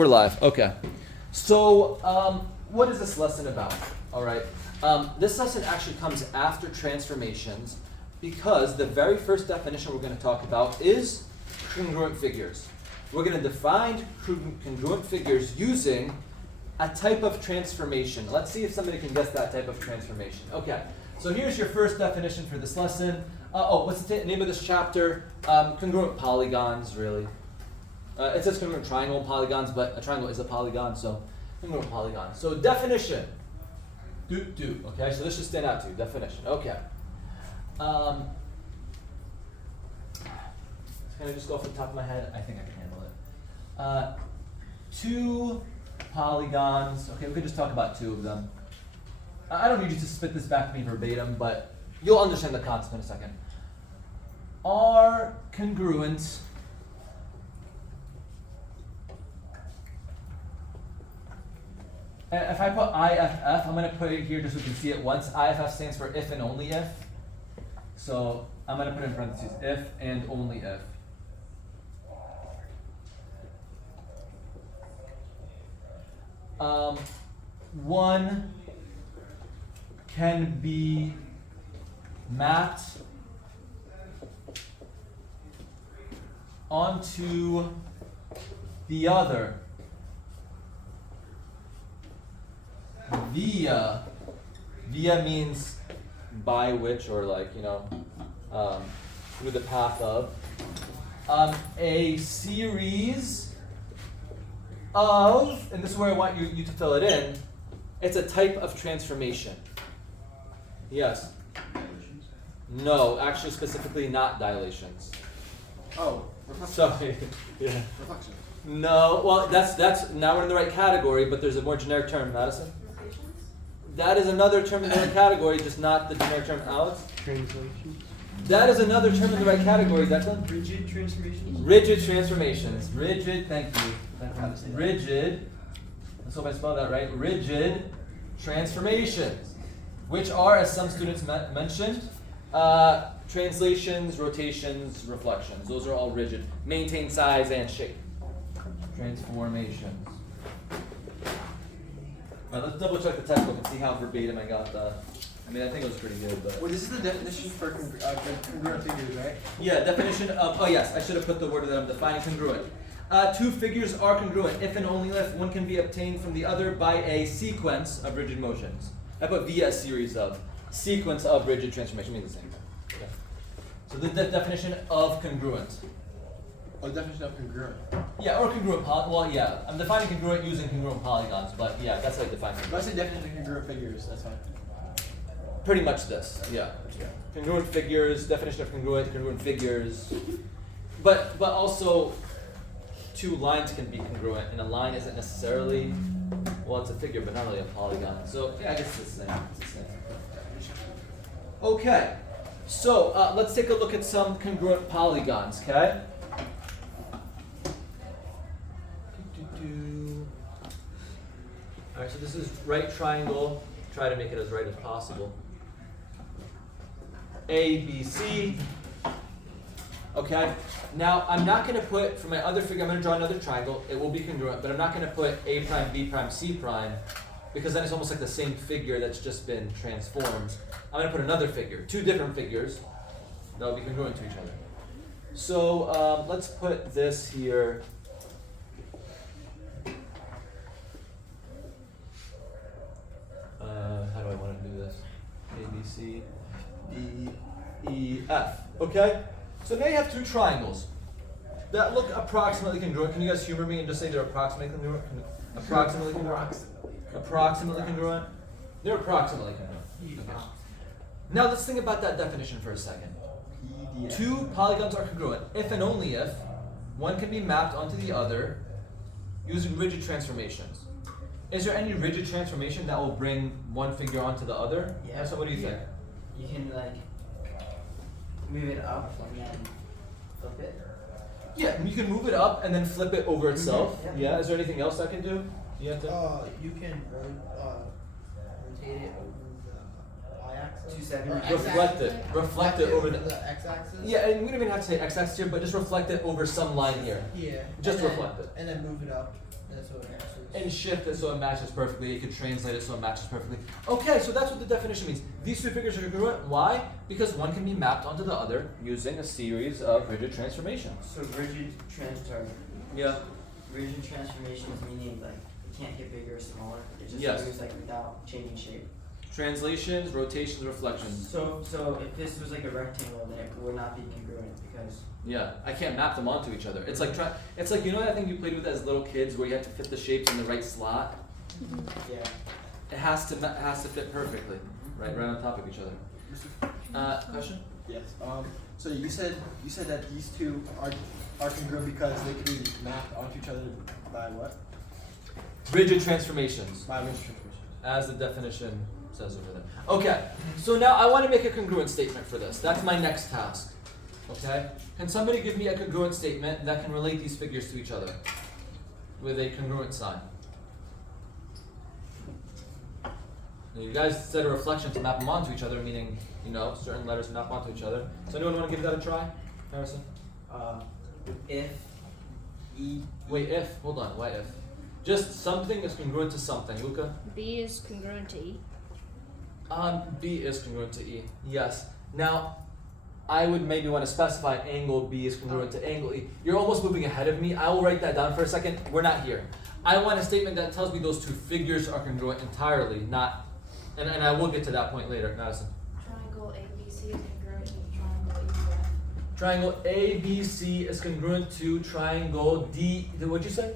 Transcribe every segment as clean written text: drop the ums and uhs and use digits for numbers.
We're live. Okay. So, what is this lesson about? All right. This lesson actually comes after transformations because the very first definition we're going to talk about is congruent figures. We're going to define congruent figures using a type of transformation. Let's see if somebody can guess that type of transformation. Okay. So here's your first definition for this lesson. What's the name of this chapter? Congruent polygons, really. It says congruent triangle and polygons, but a triangle is a polygon, so congruent polygon. So definition. Okay, so this should stand out to you. Definition. Okay. Can I just go off the top of my head? I think I can handle it. Two polygons. Okay, we could just talk about two of them. I don't need you to spit this back to me verbatim, but you'll understand the concept in a second. Are congruent if I put IFF, I'm going to put it here just so you can see it once. IFF stands for if and only if. So I'm going to put in parentheses, if and only if. One can be mapped onto the other via means by which, or through the path of a series of, and this is where I want you to fill it in. It's a type of transformation. Yes. No, actually specifically not dilations. Oh, reflection. Sorry. Yeah. Reflection. No, well that's now we're in the right category, but there's a more generic term, Madison. That is another term in the right category, just not the generic term, Alex. Translations. That is another term in the right category, Declan. Rigid transformations. Rigid transformations. Rigid, thank you. Rigid, let's hope I spelled that right. Rigid transformations, which are, as some students mentioned, translations, rotations, reflections. Those are all rigid. Maintain size and shape. Transformations. Let's double check the textbook and see how verbatim I got that. I mean, I think it was pretty good, but. Well, this is the definition for congruent figures, right? Yeah, definition of, oh yes, I should have put the word that I'm defining, congruent. Two figures are congruent if and only if one can be obtained from the other by a sequence of rigid motions. I put via a series of. Sequence of rigid transformation means the same thing. Okay. So the definition of congruent. Oh, the definition of congruent. Yeah, or congruent well, yeah. I'm defining congruent using congruent polygons, but yeah, that's how I define it. What's the definition of congruent figures? That's fine. Pretty much this, yeah. Congruent figures, definition of congruent figures. But also, two lines can be congruent, and a line isn't necessarily, well, it's a figure, but not really a polygon. So, yeah, I guess it's the same. Okay, so let's take a look at some congruent polygons, okay? Alright, so this is right triangle. Try to make it as right as possible. A, B, C. Okay, now I'm not going to put, for my other figure, I'm going to draw another triangle. It will be congruent, but I'm not going to put A prime, B prime, C prime, because then it's almost like the same figure that's just been transformed. I'm going to put another figure, two different figures that will be congruent to each other. So let's put this here. How do I want to do this? A, B, C, D, E, F. Okay? So now you have two triangles that look approximately congruent. Can you guys humor me and just say they're approximately congruent? Approximately congruent? Approximately congruent? They're approximately congruent. Okay. Now let's think about that definition for a second. Two polygons are congruent if and only if one can be mapped onto the other using rigid transformations. Is there any rigid transformation that will bring one figure onto the other? Yeah. So what do you think? You can move it up and then flip it. Yeah, you can move it up and then flip it over itself. Mm-hmm. Yeah. Is there anything else I can do? You have to. You can rotate it over the y-axis. 270. Reflect it over the x-axis. Yeah, and we don't even have to say x-axis here, but just reflect it over some line here. Yeah. Just and then- reflect it. And then move it up. That's what it matches. And shift it so it matches perfectly. You can translate it so it matches perfectly. Okay, so that's what the definition means. These two figures are congruent. Why? Because one can be mapped onto the other using a series of rigid transformations. So rigid transformations meaning like it can't get bigger or smaller. It just Yes. moves like without changing shape. Translations, rotations, reflections. So if this was like a rectangle, then it would not be congruent because Yeah, I can't map them onto each other. It's like it's like, you know that thing you played with as little kids where you have to fit the shapes in the right slot. yeah. It has to fit perfectly, right on top of each other. Question? Yes. So you said that these two are congruent because they can be mapped onto each other by what? Rigid transformations, By which transformation? as the definition says over there. Okay, so now I want to make a congruent statement for this. That's my next task. Okay? Can somebody give me a congruent statement that can relate these figures to each other with a congruent sign? Now, you guys said a reflection to map them onto each other, meaning, certain letters map onto each other. So anyone want to give that a try? Harrison? If E Wait, if. Hold on, why if? Just something is congruent to something. Luca? B is congruent to E. B is congruent to E. Yes. Now, I would maybe want to specify angle B is congruent to angle E. You're almost moving ahead of me. I will write that down for a second. We're not here. I want a statement that tells me those two figures are congruent entirely, not, and I will get to that point later. Madison. Triangle ABC is congruent to triangle EDF. Triangle ABC is congruent to triangle D. What'd you say?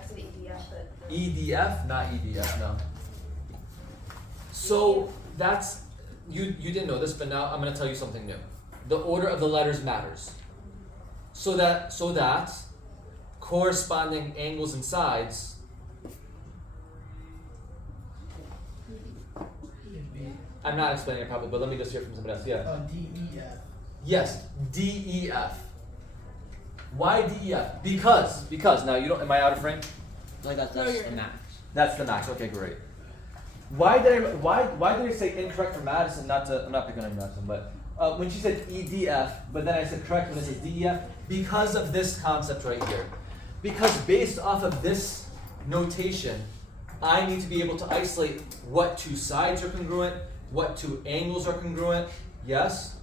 I said EDF, but EDF, not EDF. No. So that's you didn't know this, but now I'm going to tell you something new. The order of the letters matters. So that corresponding angles and sides I'm not explaining it properly, but let me just hear from somebody else. Yeah. DEF. Yes, DEF. Why DEF? Because now you don't. Am I out of frame? like that's No, you're the max. That's the max. Okay, great. Why did I say incorrect for Madison? I'm not picking on Madison, but when she said EDF, but then I said correct when it says DEF, because of this concept right here. Because based off of this notation, I need to be able to isolate what two sides are congruent, what two angles are congruent. Yes.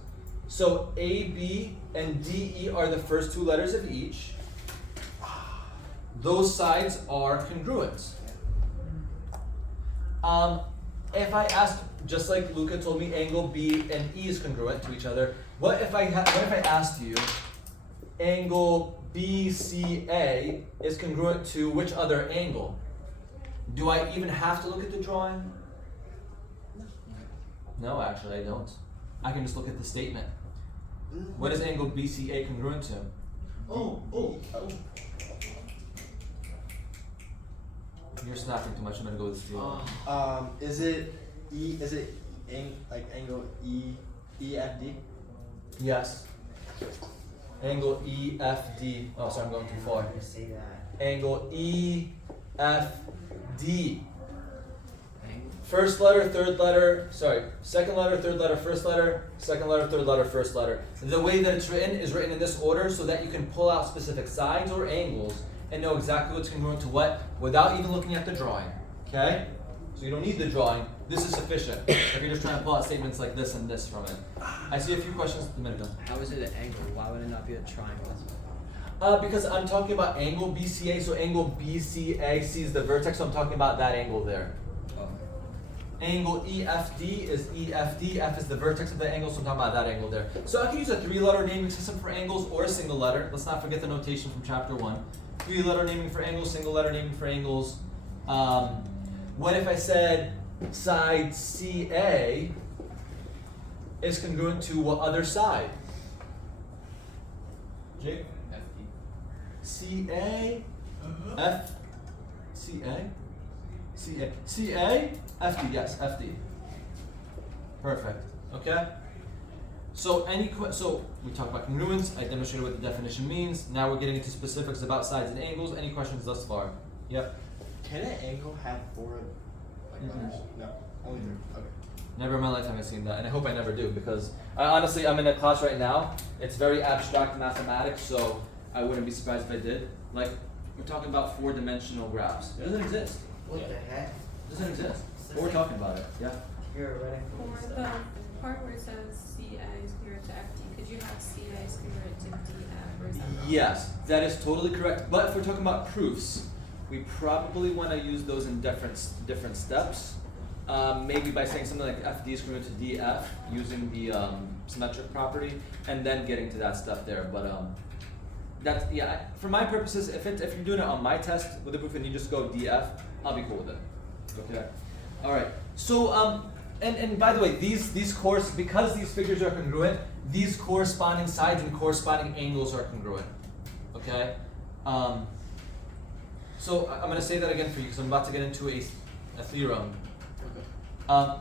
So AB and DE are the first two letters of each. Those sides are congruent. If I asked, just like Luca told me, angle B and E is congruent to each other. What if I asked you, angle BCA is congruent to which other angle? Do I even have to look at the drawing? No, actually I don't. I can just look at the statement. What is angle BCA congruent to? Oh. You're snapping too much. I'm gonna go with the feeling. Is it angle EFD? Yes. Angle EFD. Oh, sorry, I'm going too far. I'm gonna say that. Angle EFD. First letter, third letter. Sorry, second letter, third letter, first letter. Second letter, third letter, first letter. The way that it's written is written in this order so that you can pull out specific sides or angles and know exactly what's congruent to what without even looking at the drawing. Okay? So you don't need the drawing. This is sufficient. If you're just trying to pull out statements like this and this from it. I see a few questions a minute ago. How is it an angle? Why would it not be a triangle? Because I'm talking about angle BCA, so angle BCA sees the vertex, so I'm talking about that angle there. Oh. Angle EFD is EFD, F is the vertex of the angle, so I'm talking about that angle there. So I can use a 3-letter naming system for angles or a single letter. Let's not forget the notation from chapter 1. 3-letter naming for angles, single letter naming for angles. What if I said side CA is congruent to what other side? Jake? CA, F, CA, CA, CA, FD, yes, FD. Perfect, okay? So so we talked about congruence, I demonstrated what the definition means, now we're getting into specifics about sides and angles. Any questions thus far? Yep. Can an angle have 4 letters? No, only 3. Okay. Never in my lifetime I've seen that, and I hope I never do, because honestly, I'm in a class right now. It's very abstract mathematics, so I wouldn't be surprised if I did. Like, We're talking about 4-dimensional graphs. It doesn't exist. What the heck? It doesn't exist. But we're talking about it. Yeah. Theoretical For stuff. the part where it says CA is congruent to FD, could you have CA is congruent to DF, or is that wrong? Yes, that is totally correct. But if we're talking about proofs, we probably want to use those in different steps. Maybe by saying something like FD is congruent to DF using the symmetric property, and then getting to that stuff there. But that's for my purposes. If you're doing it on my test with the proof and you just go DF, I'll be cool with it. Okay. All right. So and by the way, these because these figures are congruent, these corresponding sides and corresponding angles are congruent. Okay. So I'm going to say that again for you because I'm about to get into a theorem.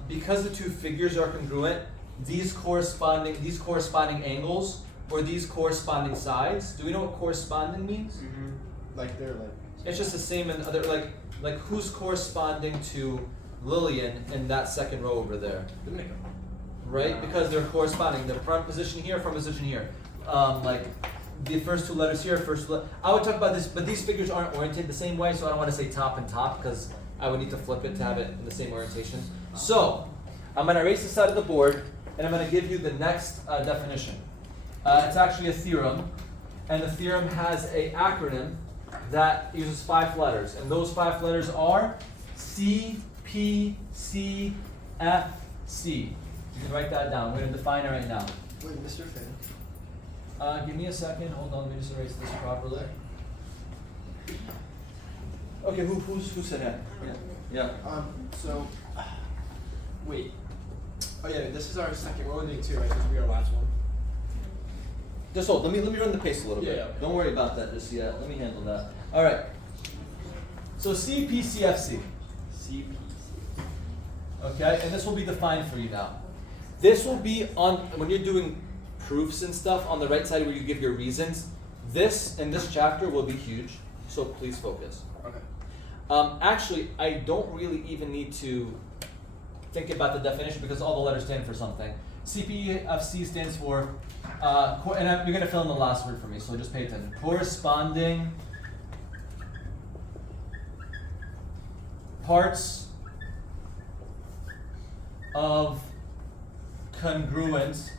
Because the two figures are congruent, these corresponding angles or these corresponding sides. Do we know what corresponding means? Mm-hmm. Like they're like. It's just the same in other like who's corresponding to Lillian in that second row over there, right? Because they're corresponding. The front position here, front position here. Like the first two letters here, I would talk about this, but these figures aren't oriented the same way, so I don't want to say top and top because I would need to flip it to have it in the same orientation. So I'm going to erase this side of the board, and I'm going to give you the next definition. It's actually a theorem, and the theorem has an acronym that uses 5 letters, and those 5 letters are Cpcfc. You can write that down. We're going to define it right now. Wait, Mr. Finn. Give me a second. Hold on. Let me just erase this properly. Okay, who said that? Yeah. So, wait. Oh yeah, this is our second. We're only doing 2, right? This will be our last one. Just hold. Let me run the pace a little bit. Yeah, okay. Don't worry about that just yet. Let me handle that. All right. So Cpcfc. CPC. Okay, and this will be defined for you now. This will be on when you're doing proofs and stuff on the right side where you give your reasons. This in this chapter will be huge. So please focus. Okay. Actually, I don't really even need to think about the definition because all the letters stand for something. Cpfc stands for, and you're going to fill in the last word for me, so just pay attention. Corresponding parts of congruent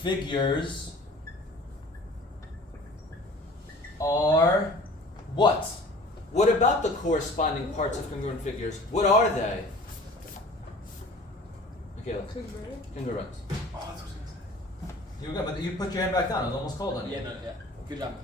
figures are what? What about the corresponding parts of congruent figures? What are they? Okay, congruent. Oh, that's what I was gonna say. You were good, but you put your hand back down. I was almost called on you. Yeah. Good job.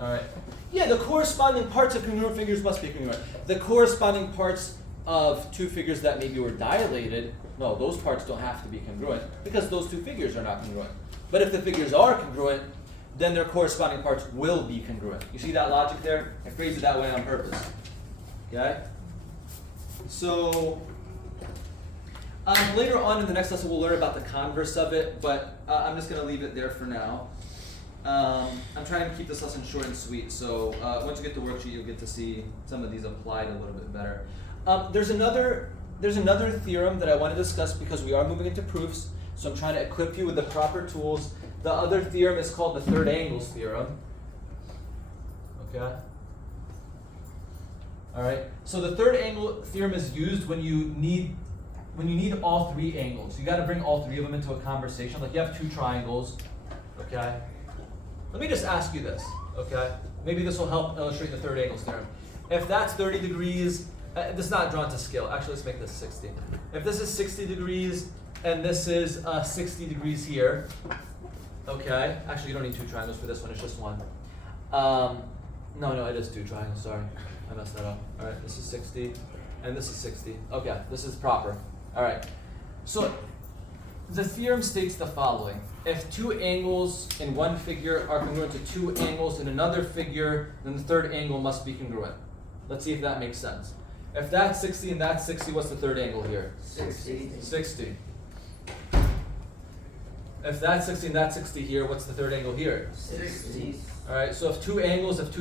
All right. Yeah, the corresponding parts of congruent figures must be congruent. The corresponding parts of two figures that maybe were dilated, no, those parts don't have to be congruent because those two figures are not congruent. But if the figures are congruent, then their corresponding parts will be congruent. You see that logic there? I phrased it that way on purpose. Okay? So, later on in the next lesson, we'll learn about the converse of it, but I'm just going to leave it there for now. I'm trying to keep this lesson short and sweet, so once you get the worksheet, you'll get to see some of these applied a little bit better. There's another theorem that I want to discuss because we are moving into proofs, so I'm trying to equip you with the proper tools. The other theorem is called the third angles theorem. Okay? All right. So the third angle theorem is used when you need all 3 angles. You got to bring all 3 of them into a conversation. Like you have 2 triangles. Okay? Let me just ask you this, okay? Maybe this will help illustrate the third angles theorem. If that's 30 degrees, this is not drawn to scale. Actually, let's make this 60. If this is 60 degrees and this is 60 degrees here, okay? Actually, you don't need 2 triangles for this one. It's just one. No, it is 2 triangles. Sorry, I messed that up. All right, this is 60 and this is 60. Okay, this is proper. All right. So the theorem states the following. If 2 angles in one figure are congruent to 2 angles in another figure, then the third angle must be congruent. Let's see if that makes sense. If that's 60 and that's 60, what's the third angle here? 60. 60. If that's 60 and that's 60 here, what's the third angle here? 60. All right, so if 2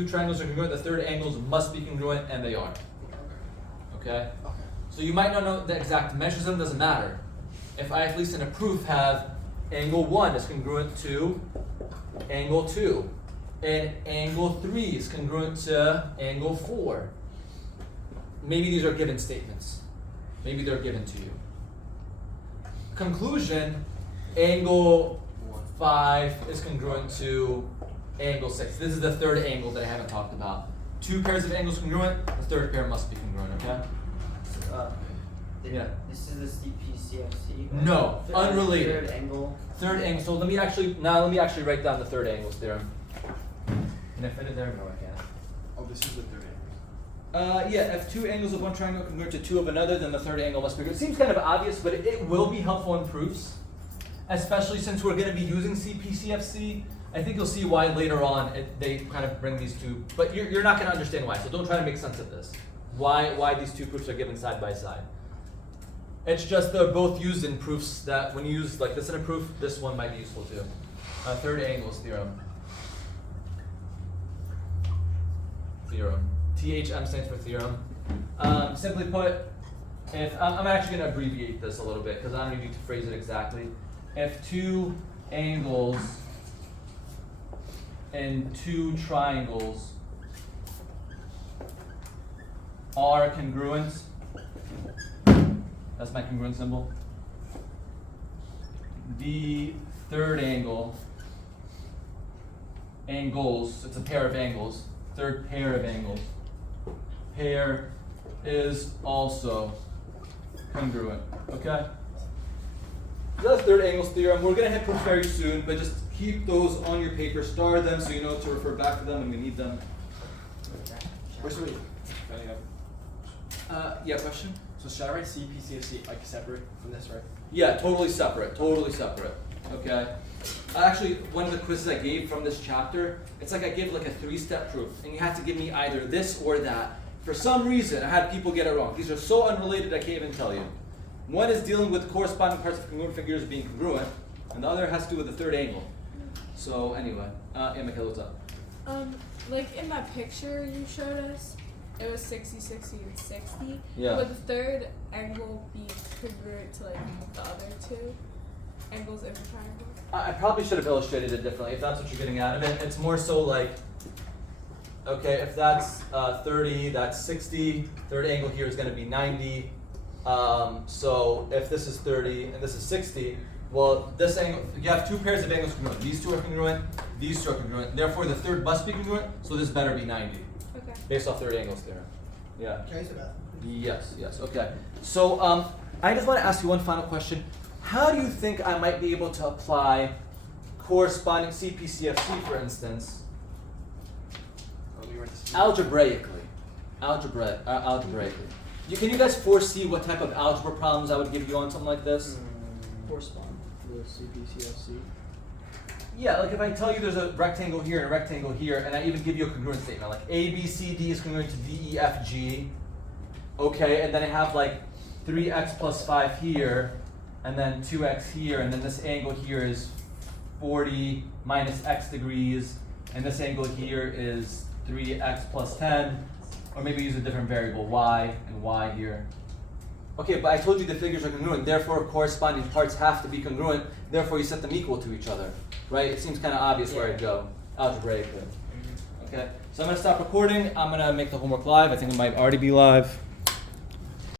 triangles are congruent, the third angles must be congruent, and they are. Okay? So you might not know the exact measures of them, doesn't matter. If I, at least in a proof, have angle 1 is congruent to angle 2. And angle 3 is congruent to angle 4. Maybe these are given statements. Maybe they're given to you. Conclusion, angle 5 is congruent to angle 6. This is the third angle that I haven't talked about. 2 pairs of angles congruent, the third pair must be congruent, okay? Yeah. This is the Cpcfc. No, unrelated. Third angle. Third angle, so let me actually write down the third angles theorem. Can I fit it there? No, I can't. Oh, this is the third angle. Yeah, if 2 angles of one triangle congruent to 2 of another, then the third angle must be congruent. It seems kind of obvious, but it will be helpful in proofs, especially since we're going to be using Cpcfc. I think you'll see why later on they kind of bring these two, but you're not going to understand why, so don't try to make sense of this. Why these two proofs are given side by side. It's just they're both used in proofs that when you use like this in a proof, this one might be useful too. Third angles theorem. THM stands for theorem. Simply put, if I'm actually going to abbreviate this a little bit because I don't need to phrase it exactly. If 2 angles and 2 triangles are congruent, that's my congruent symbol. The third angles, it's a pair of angles, third pair of angles, pair is also congruent, okay? So that's third angles theorem. We're gonna hit proofs very soon, but just keep those on your paper, star them so you know to refer back to them when we need them. Wait. Yeah, question? So should I write Cpcfc like separate from this, right? Yeah, totally separate, okay? Actually, one of the quizzes I gave from this chapter, it's like I gave like a 3-step proof, and you had to give me either this or that. For some reason, I had people get it wrong. These are so unrelated, I can't even tell you. One is dealing with corresponding parts of congruent figures being congruent, and the other has to do with the third angle. So anyway, yeah, Michaela, what's up? Like in that picture you showed us, it was 60, 60, and 60. Yeah. Would the third angle be congruent to like the other 2 angles in the triangle? I probably should have illustrated it differently if that's what you're getting out of it. It's more so like, okay, if that's 30, that's 60, third angle here is going to be 90. So if this is 30 and this is 60, well, this angle, you have 2 pairs of angles congruent. These 2 are congruent, these 2 are congruent. Therefore, the third must be congruent, so this better be 90. Okay. Based off third angles theorem. Yeah. Can I use the bathroom? Yes, okay. So I just want to ask you one final question. How do you think I might be able to apply corresponding Cpcfc, for instance, algebraically? Can you guys foresee what type of algebra problems I would give you on something like this? Correspond to the Cpcfc. Yeah, like if I tell you there's a rectangle here and a rectangle here, and I even give you a congruent statement, like A, B, C, D is congruent to D, E, F, G. Okay, and then I have like 3x plus 5 here, and then 2x here, and then this angle here is 40 minus x degrees, and this angle here is 3x plus 10, or maybe use a different variable, y and y here. Okay, but I told you the figures are congruent, therefore corresponding parts have to be congruent, therefore you set them equal to each other, right? It seems kind of obvious where I'd go, algebraically. Okay, so I'm going to stop recording. I'm going to make the homework live. I think it might already be live.